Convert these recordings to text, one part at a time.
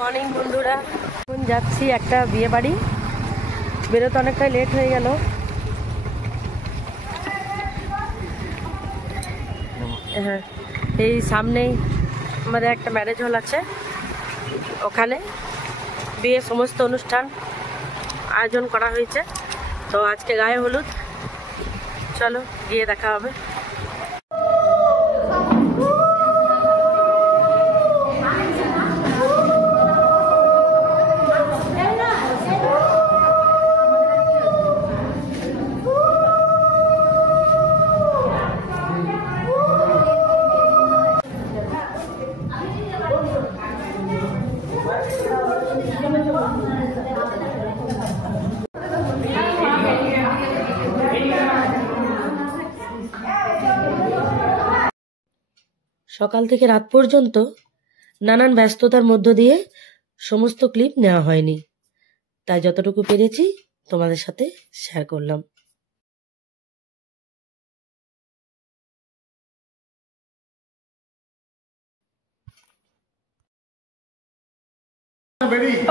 Morning বন্ধুরা, এখন যাচ্ছি একটা বিয়ে বাড়ি। বেরোতে অনেকটাই লেট হয়ে গেল। হ্যাঁ, এই সামনেই আমাদের একটা ম্যারেজ হল আছে, ওখানে বিয়ের সমস্ত অনুষ্ঠান আয়োজন করা হয়েছে। তো আজকে গায়ে হলুদ, চলো গিয়ে দেখা হবে। সকাল থেকে রাত পর্যন্ত নানান ব্যস্ততার মধ্য দিয়ে সমস্ত ক্লিপ নেওয়া হয়নি, তাই যতটুকু পেরেছি তোমাদের সাথে শেয়ার করলাম।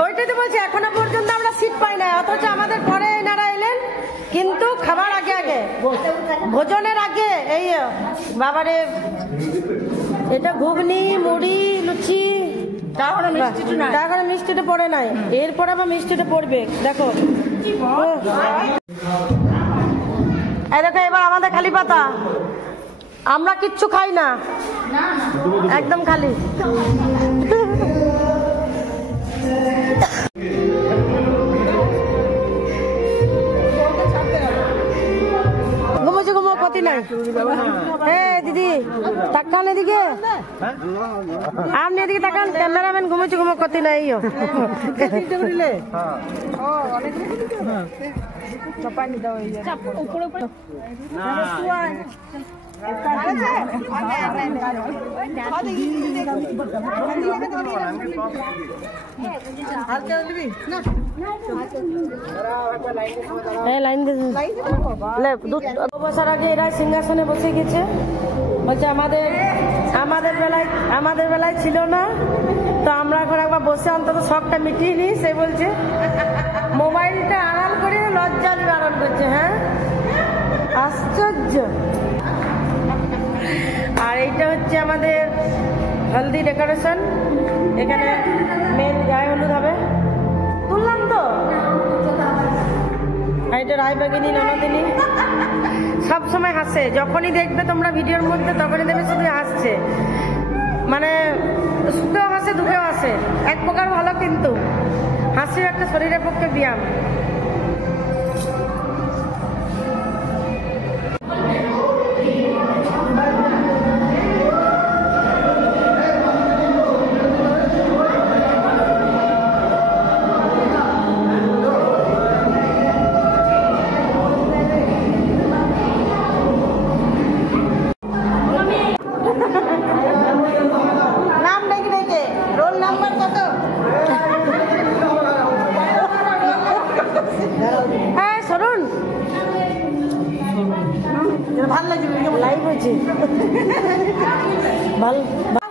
ওইটাই তো বলছি, এখনো পর্যন্ত আমরা সিট পাই না, অথচ আমাদের পরে এনারা এলেন, কিন্তু খাবার আগে আগে, ভোজনের আগে। এই বাবারে, এটা ঘুগনি, মুড়ি, লুচি, তারপরে মিষ্টিটা পড়ে নাই, এরপর আবার মিষ্টিটা পড়বে। দেখো এই দেখো, এবার আমাদের খালি পাতা, আমরা কিচ্ছু খাই না, একদম খালি। ঘুমো ক্ষতি নাই। দিদি তাকান এদিকে, আপনি এদিকে তাকান, ক্যামেরাম্যান ঘুমোচ্ছে, ঘুমো ক্ষতি নাই। বসার আগে এরা সিংহাসনে বসে গেছে, বলছে আমাদের বেলায় ছিল না, তো আমরা এখন একবার বসে অন্তত শখটা মিটিয়ে নিই। সে বলছে মোবাইলটা আড়াল করে লজ্জা নিবারণ করছে। হ্যাঁ, আশ্চর্য। আর এইটা হচ্ছে আমাদের হলদি ডেকোরেশন, এখানে মেন গায়ে হলুদ হবে। তুললাম তো। আর এটা রায়বাগিনী ননদিনী, সব সময় হাসে, যখনই দেখবে তোমরা ভিডিওর মধ্যে তখনই দেখবে শুধু হাসছে, মানে সুখেও হাসে দুঃখেও হাসে, এক প্রকার ভালো, কিন্তু হাসিও একটা শরীরের পক্ষে ব্যায়াম।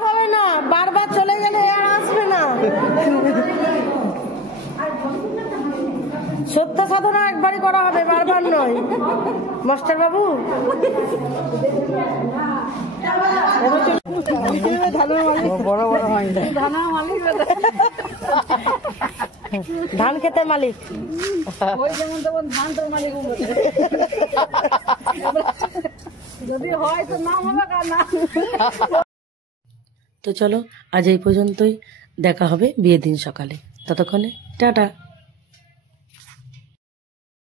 হবে না, বারবার চলে গেলে আর আসবে না। সত্য সাধনা একবারই করা হবে, বারবার নয়। মাস্টার বাবু, ধান খেতে মালিক, তো চলো আজ এই পর্যন্তই, দেখা হবে বিয়ের দিন সকালে। ততক্ষণে টাটা।